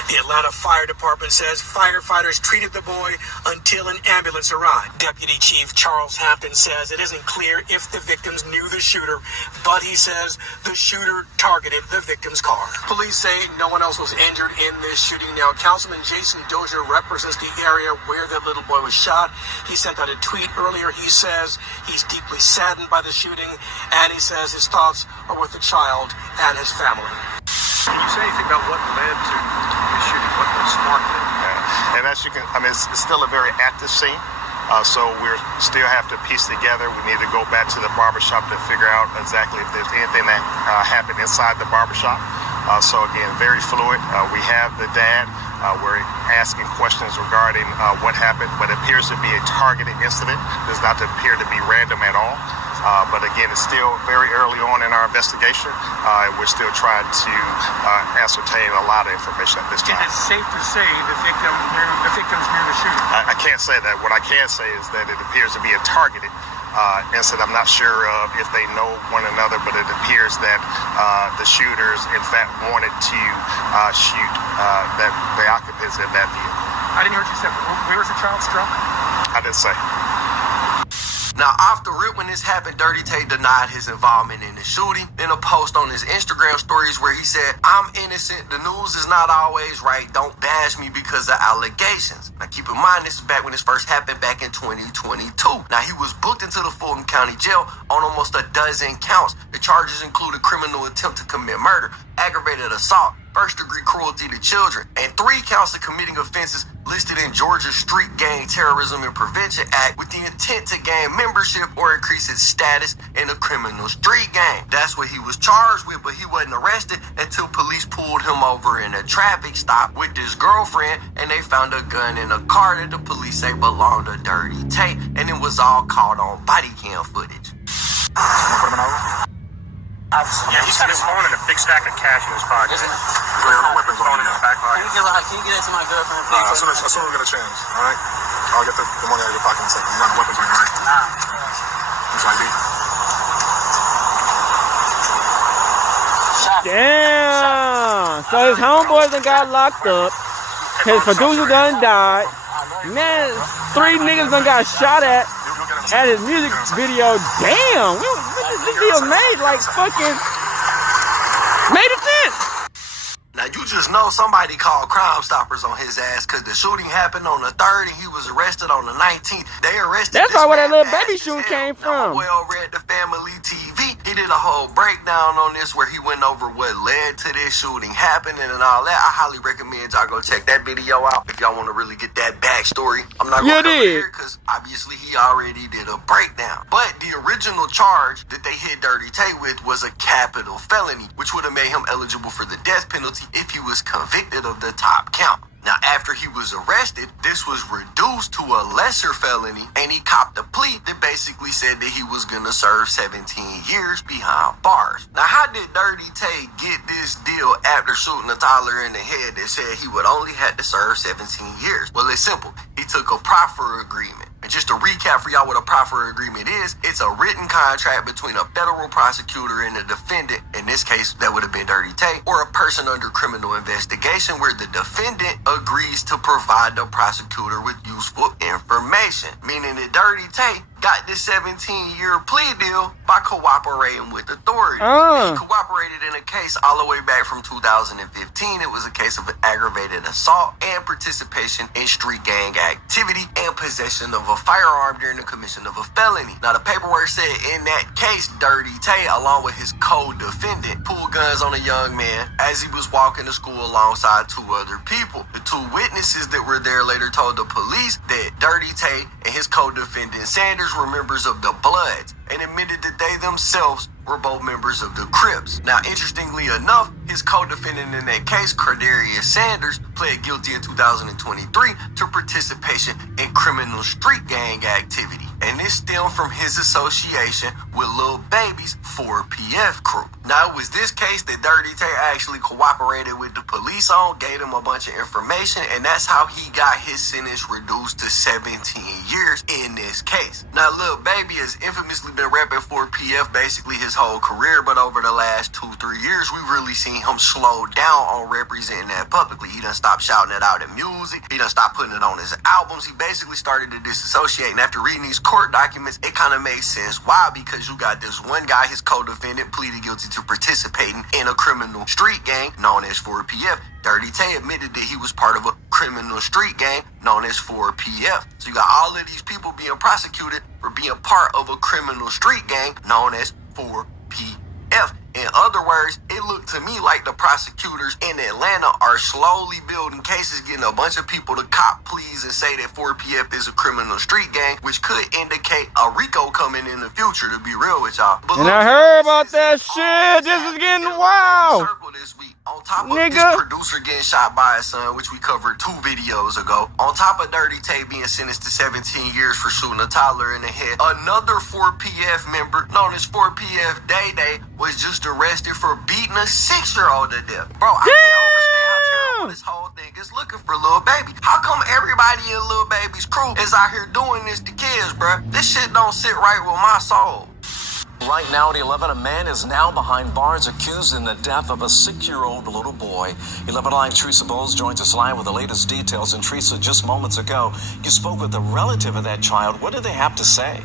The Atlanta Fire Department says firefighters treated the boy until an ambulance arrived. Deputy Chief Charles Hampton says it isn't clear if the victims knew the shooter, but he says the shooter targeted the victim's car. Police say no one else was injured in this shooting. Now, Councilman Jason Dozier represents the area where that little boy was shot. He sent out a tweet earlier. He says he's deeply saddened by the shooting, and he says his thoughts are with the child and his family. Can you say anything about what led to the shooting? What sparked it? And as you can, it's still a very active scene. So we still have to piece together. We need to go back to the barbershop to figure out exactly if there's anything that happened inside the barbershop. So again, very fluid. We have the dad. We're asking questions regarding what happened, but it appears to be a targeted incident. It does not appear to be random at all. But again, it's still very early on in our investigation. We're still trying to ascertain a lot of information at this time. Is it safe to say the victims knew the shooter? I can't say that. What I can say is that it appears to be a targeted incident. I'm not sure if they know one another, but it appears that the shooters, in fact, wanted to shoot the occupants in that vehicle. I didn't hear what you said. Where was the child struck? I didn't say. Now, off the rip when this happened, Dirty Tay denied his involvement in the shooting. In a post on his Instagram stories where he said, "I'm innocent. The news is not always right. Don't bash me because of allegations." Now, keep in mind, this is back when this first happened back in 2022. Now, he was booked into the Fulton County Jail on almost a dozen counts. The charges included criminal attempt to commit murder, aggravated assault, first-degree cruelty to children, and 3 counts of committing offenses listed in Georgia's Street Gang Terrorism and Prevention Act with the intent to gain membership or increase its status in a criminal street gang. That's what he was charged with, but he wasn't arrested until police pulled him over in a traffic stop with his girlfriend, and they found a gun in a car that the police say belonged to Dirty Tay, and it was all caught on body cam footage. Yeah, he's got his phone and a big stack of cash in his pocket. Weapons on in his back pocket. Can you get that to my girlfriend, please? As soon as we get a chance, all right? I'll get the money out of your pocket in a second. You got the weapons on you, right? Nah. It's ID. Damn! So his homeboys done got locked up. His producer done died. Man, 3 niggas done got shot at his music video. Damn! This video made like fucking May the 10th. Now, you just know somebody called Crime Stoppers on his ass because the shooting happened on the 3rd and he was arrested on the 19th. They arrested That's this probably where that man little fast baby as shoe hell. came Now, from. well read the Family TV. He did a whole breakdown on this where he went over what led to this shooting happening and all that. I highly recommend y'all go check that video out if y'all want to really get that backstory. I'm not going to cover it here because obviously he already did a breakdown. But the original charge that they hit Dirty Tay with was a capital felony, which would have made him eligible for the death penalty if he was convicted of the top count. Now, after he was arrested, this was reduced to a lesser felony, and he copped a plea that basically said that he was gonna serve 17 years behind bars. Now, how did Dirty Tay get this deal after shooting a toddler in the head that said he would only have to serve 17 years? Well, it's simple. He took a proffer agreement. And just to recap for y'all what a proffer agreement is, it's a written contract between a federal prosecutor and a defendant. In this case, that would have been Dirty Tay, or a person under criminal investigation where the defendant agrees to provide the prosecutor with useful information. Meaning that Dirty Tay got this 17-year plea deal by cooperating with authorities. He cooperated in a case all the way back from 2015. It was a case of aggravated assault and participation in street gang activity and possession of a firearm during the commission of a felony. Now, the paperwork said in that case, Dirty Tay, along with his co-defendant, pulled guns on a young man as he was walking to school alongside 2 other people. The 2 witnesses that were there later told the police that Dirty Tay and his co-defendant Sanders were members of the Bloods and admitted that they themselves were both members of the Crips. Now, interestingly enough, his co-defendant in that case, Cardarius Sanders, pled guilty in 2023 to participation in criminal street gang activity. and it stemmed from his association with Lil Baby's 4PF crew. Now, it was this case that Dirty Tay actually cooperated with the police on, gave him a bunch of information, and that's how he got his sentence reduced to 17 years in this case. Now, Lil Baby has infamously been repping 4PF basically his whole career, but over the last 2-3 years, we've really seen him slow down on representing that publicly. He done stopped shouting it out in music. He done stopped putting it on his albums. He basically started to disassociate. And after reading these court documents, it kind of made sense. Why? Because you got this one guy, his co-defendant, pleaded guilty to participating in a criminal street gang known as 4PF. Dirty Tay admitted that he was part of a criminal street gang known as 4PF. So you got all of these people being prosecuted for being part of a criminal street gang known as 4PF. In other words, it looked to me like the prosecutors in Atlanta are slowly building cases, getting a bunch of people to cop pleas and say that 4PF is a criminal street gang, which could indicate a RICO coming in the future, to be real with y'all. But and I heard about that shit. This is getting wild. On top of this producer getting shot by his son, which we covered 2 videos ago, on top of Dirty Tay being sentenced to 17 years for shooting a toddler in the head, another 4PF member known as 4PF Day Day was just arrested for beating a 6-year-old to death. Bro, I can't understand how terrible this whole thing is looking for Lil Baby. How come everybody in Lil Baby's crew is out here doing this to kids, bro? This shit don't sit right with my soul. Right now at 11, a man is now behind bars accused in the death of a 6-year-old little boy. 11 Live Teresa Bowles joins us live with the latest details. And Teresa, just moments ago, you spoke with a relative of that child. What did they have to say?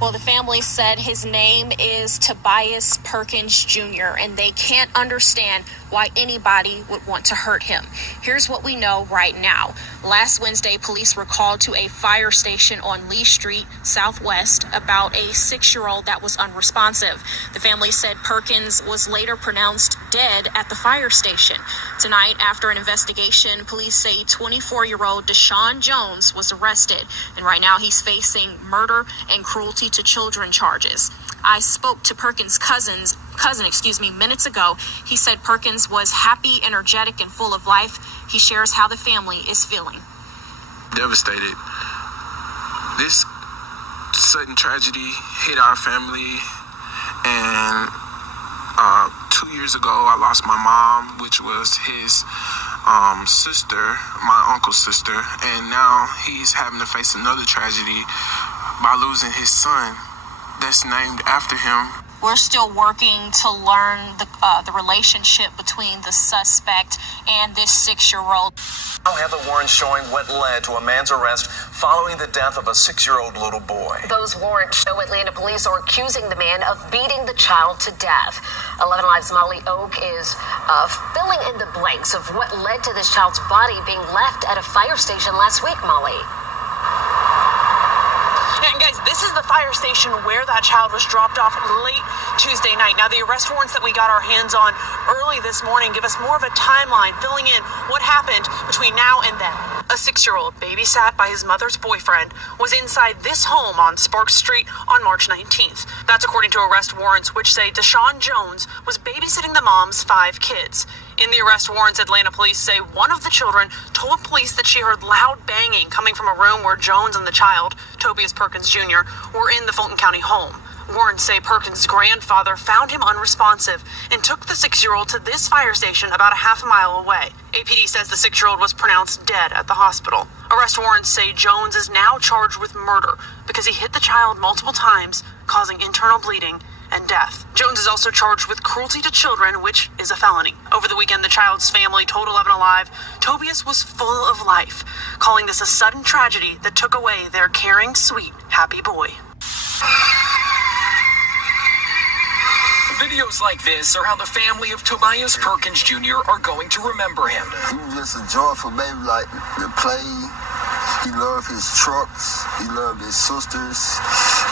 Well, the family said his name is Tobias Perkins Jr., and they can't understand why anybody would want to hurt him. Here's what we know right now. Last Wednesday, police were called to a fire station on Lee Street, Southwest, about a 6-year-old that was unresponsive. The family said Perkins was later pronounced dead at the fire station. Tonight, after an investigation, police say 24-year-old Deshaun Jones was arrested, and right now he's facing murder and cruelty to children charges. I spoke to Perkins' cousin, minutes ago. He said Perkins was happy, energetic, and full of life. He shares how the family is feeling. Devastated. This sudden tragedy hit our family, and 2 years ago I lost my mom, which was his sister, my uncle's sister, and now he's having to face another tragedy by losing his son that's named after him. We're still working to learn the relationship between the suspect and this 6-year-old. Now Heather Warren showing what led to a man's arrest following the death of a 6-year-old little boy. Those warrants show Atlanta police are accusing the man of beating the child to death. 11 Live's Molly Oak is filling in the blanks of what led to this child's body being left at a fire station last week, Molly. And guys, this is the fire station where that child was dropped off late Tuesday night. Now, the arrest warrants that we got our hands on early this morning give us more of a timeline, filling in what happened between now and then. A 6-year-old babysat by his mother's boyfriend was inside this home on Sparks Street on March 19th. That's according to arrest warrants, which say Deshaun Jones was babysitting the mom's 5 kids. In the arrest warrants, Atlanta police say one of the children told police that she heard loud banging coming from a room where Jones and the child, Tobias Perkins Jr., were in the Fulton County home. Warrants say Perkins' grandfather found him unresponsive and took the 6-year-old to this fire station about a half a mile away. APD says the 6-year-old was pronounced dead at the hospital. Arrest warrants say Jones is now charged with murder because he hit the child multiple times, causing internal bleeding and death. Jones is also charged with cruelty to children, which is a felony. Over the weekend, the child's family told 11 Alive Tobias was full of life, calling this a sudden tragedy that took away their caring, sweet, happy boy. Videos like this are how the family of Tobias Perkins Jr. are going to remember him. He was just a joyful baby, like to play. He loved his trucks. He loved his sisters.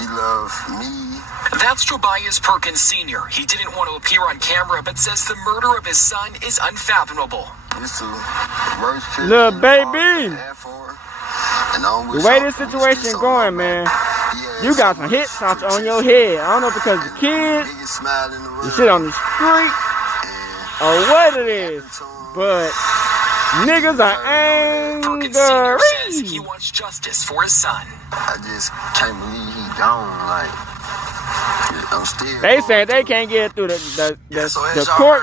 He loved me. That's Tobias Perkins Sr. He didn't want to appear on camera, but says the murder of his son is unfathomable. It's the worst picture. Little baby. The way this situation going, man, you got some hit shots on your head. I don't know because the kids, the shit on the street, or what it is, but niggas are angry. Perkins Sr. says he wants justice for his son. I just can't believe he gone. Like, I'm still. They said they can't get through the court.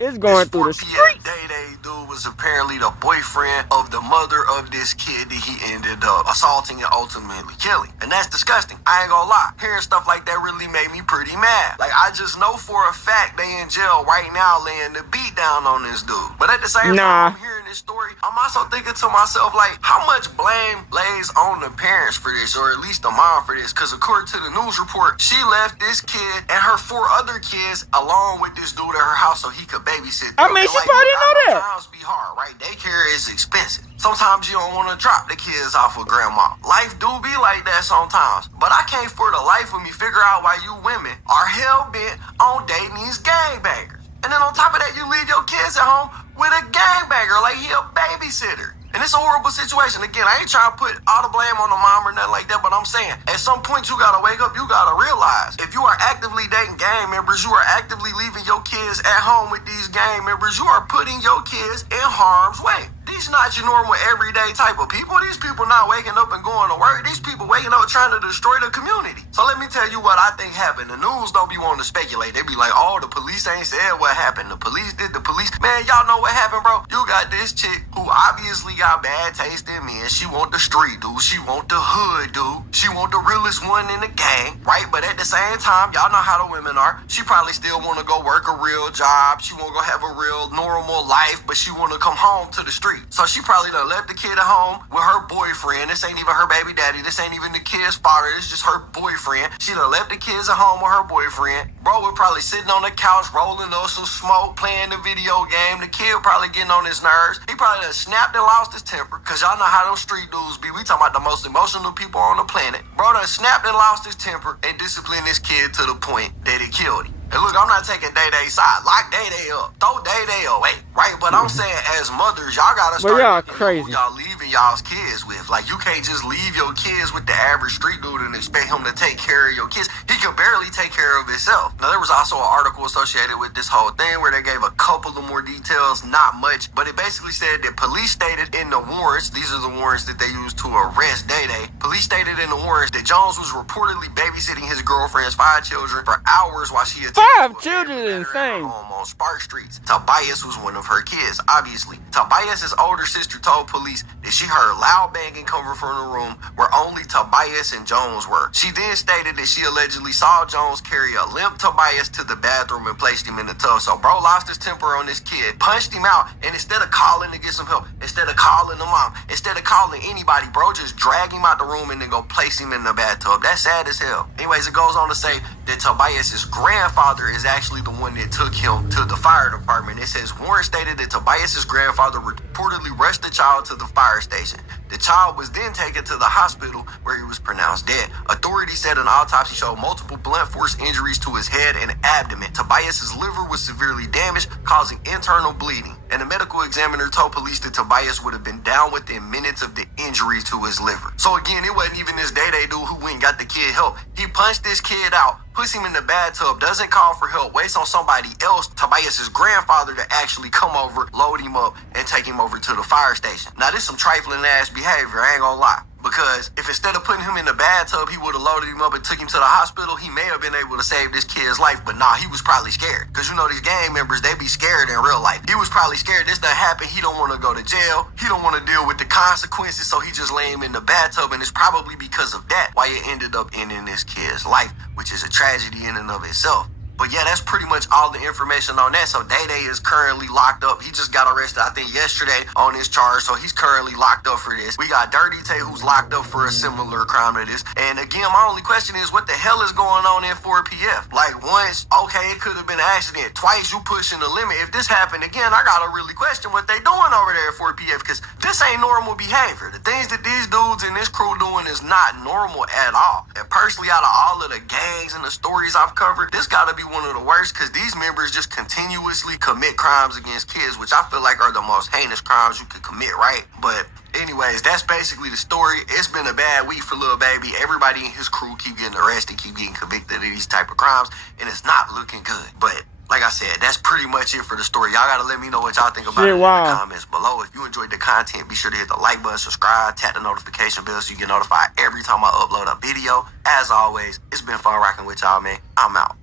It's going through the streets. Day dude was apparently the boyfriend of the mother of this kid that he ended up assaulting and ultimately killing. And that's disgusting. I ain't gonna lie. Hearing stuff like that really made me pretty mad. Like, I just know for a fact they in jail right now laying the beat down on this dude. But at the same time, I'm hearing this story, I'm also thinking to myself, like, how much blame lays on the parents for this, or at least the mom for this? Because according to the news report, she left this kid and her 4 other kids along with this dude at her house so he could babysit them. I mean, she probably know that. Sometimes be hard, right? Daycare is expensive. Sometimes you don't want to drop the kids off with grandma. Life do be like that sometimes. But I can't for the life of me figure out why you women are hell-bent on dating these gangbangers. And then on top of that, you leave your kids at home with a gangbanger like he a babysitter. And it's a horrible situation. Again, I ain't trying to put all the blame on the mom or nothing like that, but I'm saying, at some point you gotta wake up, you gotta realize, if you are actively dating gang members, you are actively leaving your kids at home with these gang members, you are putting your kids in harm's way. These not your normal everyday type of people. These people not waking up and going to work. These people waking up trying to destroy the community. So let me tell you what I think happened. The news don't be wanting to speculate. They be like, oh, the police ain't said what happened. The police did the police. Man, y'all know what happened, bro. You got this chick who obviously got bad taste in men. She want the street dude. She want the hood dude. She want the realest one in the gang, right? But at the same time, y'all know how the women are. She probably still want to go work a real job. She want to go have a real normal life, but she want to come home to the street. So she probably done left the kid at home with her boyfriend. This ain't even her baby daddy. This ain't even the kid's father. It's just her boyfriend. She done left the kids at home with her boyfriend. Bro was probably sitting on the couch, rolling up some smoke, playing the video game. The kid probably getting on his nerves. He probably done snapped and lost his temper. Cause y'all know how them street dudes be. We talking about the most emotional people on the planet. Bro done snapped and lost his temper and disciplined this kid to the point that it killed him. And look, I'm not taking Day-Day's side. Lock Day-Day up. Throw Day-Day away. Right? But I'm saying, as mothers, y'all gotta start y'all crazy. Who y'all leaving y'all's kids with. Like, you can't just leave your kids with the average street dude and expect him to take care of your kids. He can barely take care of himself. Now, there was also an article associated with this whole thing where they gave a couple of more details, not much, but it basically said that police stated in the warrants, these are the warrants that they used to arrest Day-Day. Police stated in the warrants that Jones was reportedly babysitting his girlfriend's 5 children for hours while she attended 5 children is insane. Home on Spark Streets. Tobias was one of her kids, obviously. Tobias's older sister told police that she heard loud banging coming from the room where only Tobias and Jones were. She then stated that she allegedly saw Jones carry a limp Tobias to the bathroom and placed him in the tub. So bro lost his temper on this kid, punched him out, and instead of calling to get some help, instead of calling the mom, instead of calling anybody, bro just dragged him out the room and then go place him in the bathtub. That's sad as hell. Anyways, it goes on to say that Tobias's grandfather is actually the one that took him to the fire department. It says Warren stated that Tobias's grandfather reportedly rushed the child to the fire station. The child was then taken to the hospital where he was pronounced dead. Authorities said an autopsy showed multiple blunt force injuries to his head and abdomen. Tobias's liver was severely damaged, causing internal bleeding. And the medical examiner told police that Tobias would have been down within minutes of the injuries to his liver. So again, it wasn't even this Day-Day dude who went and got the kid help. He punched this kid out, puts him in the bathtub, doesn't call for help, waits on somebody else, Tobias's grandfather, to actually come over, load him up, and take him over to the fire station. Now, this is some trifling ass behavior, I ain't gonna lie. Because if instead of putting him in the bathtub, he would have loaded him up and took him to the hospital, he may have been able to save this kid's life. But nah, he was probably scared. Because you know these gang members, they be scared in real life. He was probably scared this done happen. He don't want to go to jail. He don't want to deal with the consequences. So he just lay him in the bathtub. And it's probably because of that why it ended up ending this kid's life, which is a tragedy in and of itself. But yeah, that's pretty much all the information on that. So Day-Day is currently locked up. He just got arrested, I think, yesterday on this charge. So he's currently locked up for this. We got Dirty Tay, who's locked up for a similar crime to this. And again, my only question is, what the hell is going on in 4PF? Like, once, okay, it could have been an accident. Twice, you pushing the limit. If this happened again, I gotta really question what they doing over there at 4PF, because this ain't normal behavior. The things that these dudes in this crew doing is not normal at all. And personally, out of all of the gangs and the stories I've covered, this gotta be one of the worst, because these members just continuously commit crimes against kids, which I feel like are the most heinous crimes you could commit, right? But anyways, that's basically the story. It's been a bad week for Lil Baby. Everybody in his crew keep getting arrested, keep getting convicted of these type of crimes, and it's not looking good. But like I said, that's pretty much it for the story. Y'all gotta let me know what y'all think about Shit, it in wow. the comments below. If you enjoyed the content, be sure to hit the like button, subscribe, tap the notification bell so you get notified every time I upload a video. As always, it's been fun rocking with y'all, man. I'm out.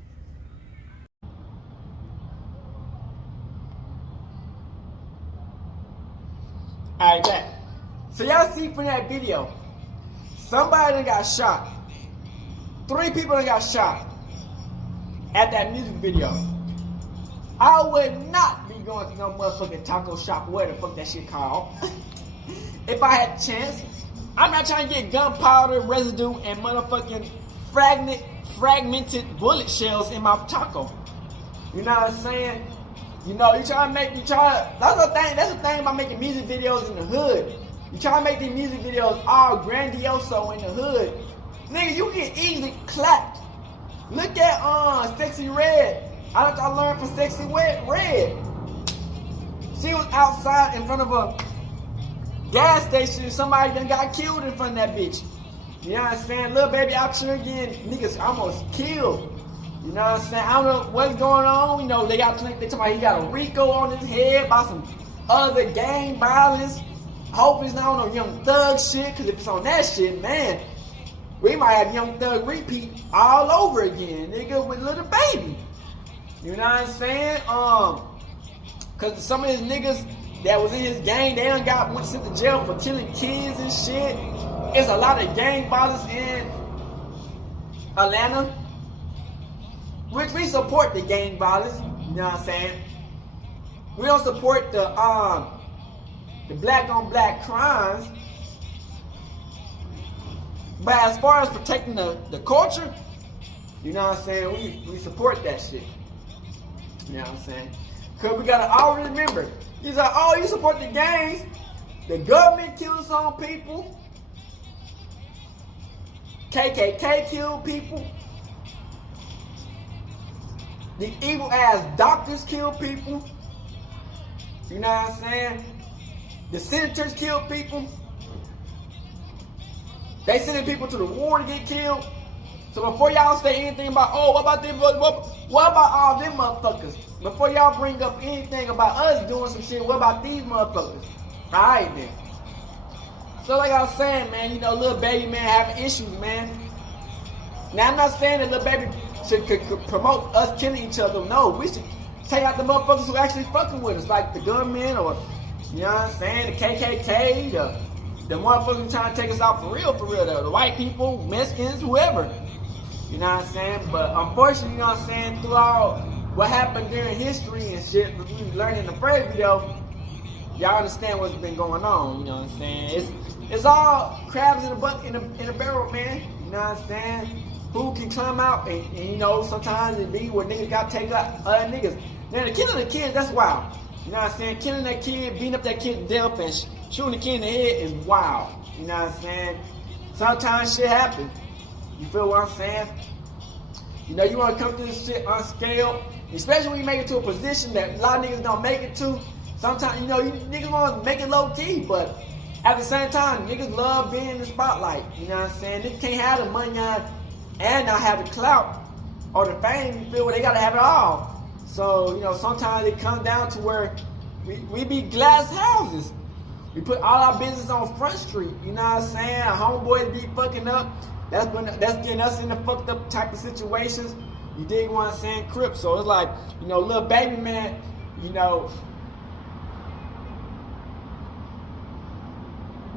Alright, back. So y'all see from that video, somebody done got shot. 3 people done got shot at that music video. I would not be going to no motherfucking taco shop, where the fuck that shit called. If I had a chance. I'm not trying to get gunpowder residue and motherfucking fragmented bullet shells in my taco. You know what I'm saying? You know, that's the thing about making music videos in the hood. You try to make these music videos all grandioso in the hood. Nigga, you get easily clapped. Look at Sexy Red. I learned from Sexy Red. She was outside in front of a gas station. Somebody done got killed in front of that bitch. You know what I'm saying? Little baby out here again, niggas almost killed. You know what I'm saying? I don't know what's going on. You know, they talking about he got a Rico on his head about some other gang violence. Hope it's not on no Young Thug shit, because if it's on that shit, man, we might have Young Thug repeat all over again, nigga, with Little Baby. You know what I'm saying? Because some of his niggas that was in his gang, they done went sent to jail for killing kids and shit. There's a lot of gang violence in Atlanta, which we support the gang violence. You know what I'm saying? We don't support the black on black crimes. But as far as protecting the culture, you know what I'm saying, we support that shit. You know what I'm saying? Because we gotta always remember, he's like, oh, you support the gangs, the government kills some people, KKK killed people, these evil ass doctors kill people. You know what I'm saying? The senators kill people. They sending people to the war to get killed. So before y'all say anything about, oh, what about them? What about all them motherfuckers? Before y'all bring up anything about us doing some shit, what about these motherfuckers? Alright then. So like I was saying, man, you know, Little Baby, man, having issues, man. Now I'm not saying that Little Baby should promote us killing each other. No, we should take out the motherfuckers who actually fucking with us, like the gunmen, or, you know what I'm saying, the KKK, the motherfuckers trying to take us out for real, the white people, Mexicans, whoever. You know what I'm saying? But unfortunately, you know what I'm saying, through all what happened during history and shit, we learned in the first video, y'all understand what's been going on, you know what I'm saying? It's all crabs in a barrel, man. You know what I'm saying? Who can climb out and you know, sometimes it be where niggas gotta take out other niggas. Now the killing the kids, that's wild. You know what I'm saying? Killing that kid, beating up that kid to death and shooting the kid in the head is wild. You know what I'm saying? Sometimes shit happens. You feel what I'm saying? You know, you want to come through this shit unscaled, especially when you make it to a position that a lot of niggas don't make it to. Sometimes, you know, you niggas want to make it low key, but at the same time, niggas love being in the spotlight. You know what I'm saying? Niggas can't have the money and not have the clout or the fame. You feel where they gotta have it all. So, you know, sometimes it comes down to where we be glass houses. We put all our business on Front Street. You know what I'm saying? Our homeboys be fucking up. That's getting us in the fucked up type of situations. You dig what I'm saying? Crip. So it's like, you know, Little Baby, man, you know,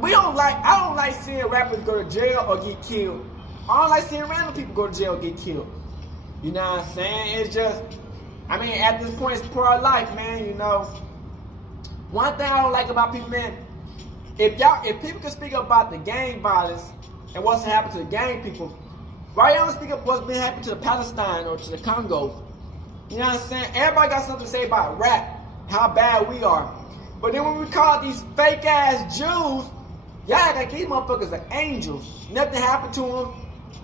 I don't like seeing rappers go to jail or get killed. I don't like seeing random people go to jail or get killed. You know what I'm saying? It's just, I mean, at this point, it's part of life, man, you know. One thing I don't like about people, man, if people can speak up about the gang violence and what's happened to the gang people, why y'all don't speak up what's been happening to the Palestine or to the Congo? You know what I'm saying? Everybody got something to say about rap, how bad we are. But then when we call these fake ass Jews, y'all act like these motherfuckers are angels. Nothing happened to them.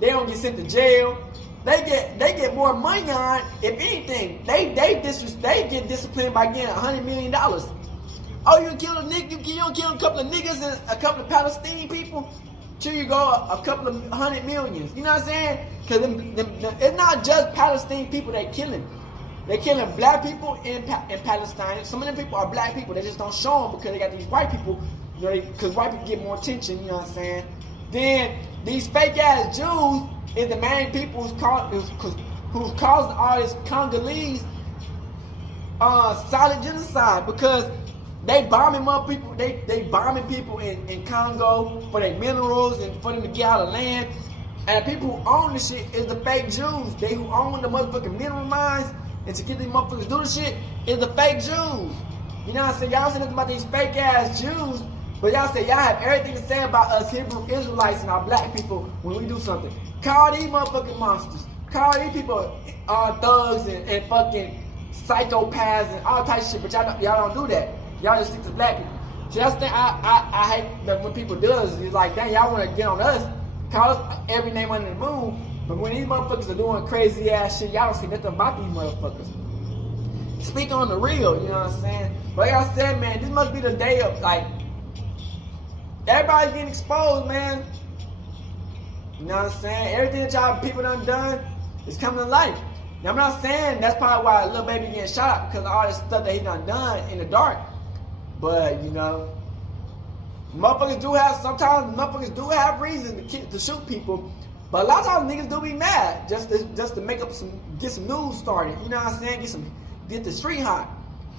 They don't get sent to jail. They get more money on, if anything. They get disciplined by getting $100 million. Oh, you kill a nigga, you don't kill a couple of niggas and a couple of Palestinian people, till you go a couple of 100 millions. You know what I'm saying? Because it's not just Palestinian people that killing. They killing black people in Palestine. Some of them people are black people. They just don't show them because they got these white people. You know, because white people get more attention. You know what I'm saying? Then these fake ass Jews is the main people who's causing all this Congolese solid genocide because they bombing up people. They bombing people in Congo for their minerals and for them to get out of land. And the people who own this shit is the fake Jews. They who own the motherfucking mineral mines and to get these motherfuckers to do the shit is the fake Jews. You know what I'm saying? Y'all say nothing about these fake ass Jews, but y'all say y'all have everything to say about us Hebrew Israelites and our black people when we do something. Call these motherfucking monsters. Call these people thugs and fucking psychopaths and all types of shit, but y'all don't do that. Y'all just stick to black people. So that's the thing I hate that when people do this. It's like, dang, y'all want to get on us, call us every name under the moon, but when these motherfuckers are doing crazy ass shit, y'all don't see nothing about these motherfuckers. Speak on the real, you know what I'm saying? But like I said, man, this must be the day of, like, everybody's getting exposed, man. You know what I'm saying? Everything that y'all people done is coming to light. Now, I'm not saying that's probably why Lil Baby getting shot, because of all this stuff that he done in the dark. But, you know, sometimes motherfuckers do have reason to shoot people. But a lot of times niggas do be mad just to make up get some news started. You know what I'm saying? Get the street hot.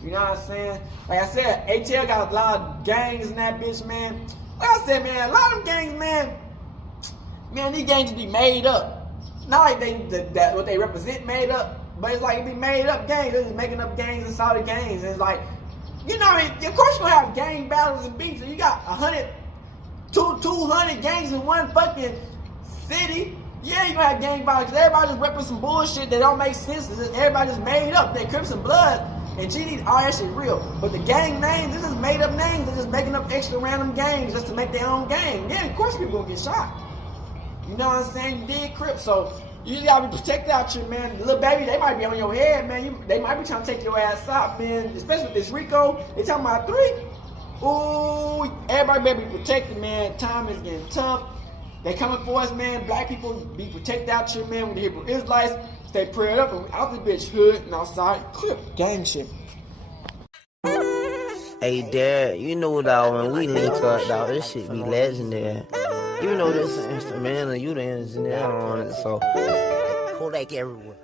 You know what I'm saying? Like I said, ATL got a lot of gangs in that bitch, man. Like I said, man, a lot of them gangs, man, these gangs be made up. Not like that what they represent made up, but it's like it be made up gangs. They're just making up gangs inside of gangs. And it's like, you know, I mean, of course you're gonna have gang battles and beefs. So you got 200 gangs in one fucking city. Yeah, you're gonna have gang battles. Everybody just repping some bullshit that don't make sense. Everybody just made up. They Crips and Blood and GD, all that shit real. But the gang names, they're just made up names. They're just making up extra random gangs just to make their own gang. Yeah, of course people gonna get shot. You know what I'm saying? You did Crip, so you just gotta be protected out here, man. Little Baby, they might be on your head, man. They might be trying to take your ass out, man. Especially with this Rico, they talking about 3. Ooh, everybody better be protected, man. Time is getting tough. They coming for us, man. Black people be protected out here, man. With the Hebrew Israelites, stay prayed up and out the bitch hood and outside Crip gang shit. Hey, Dad, you know, dog, when we link up, dog, this shit be legendary. You know this instrumental, you the engineer on it, so Kodak everywhere.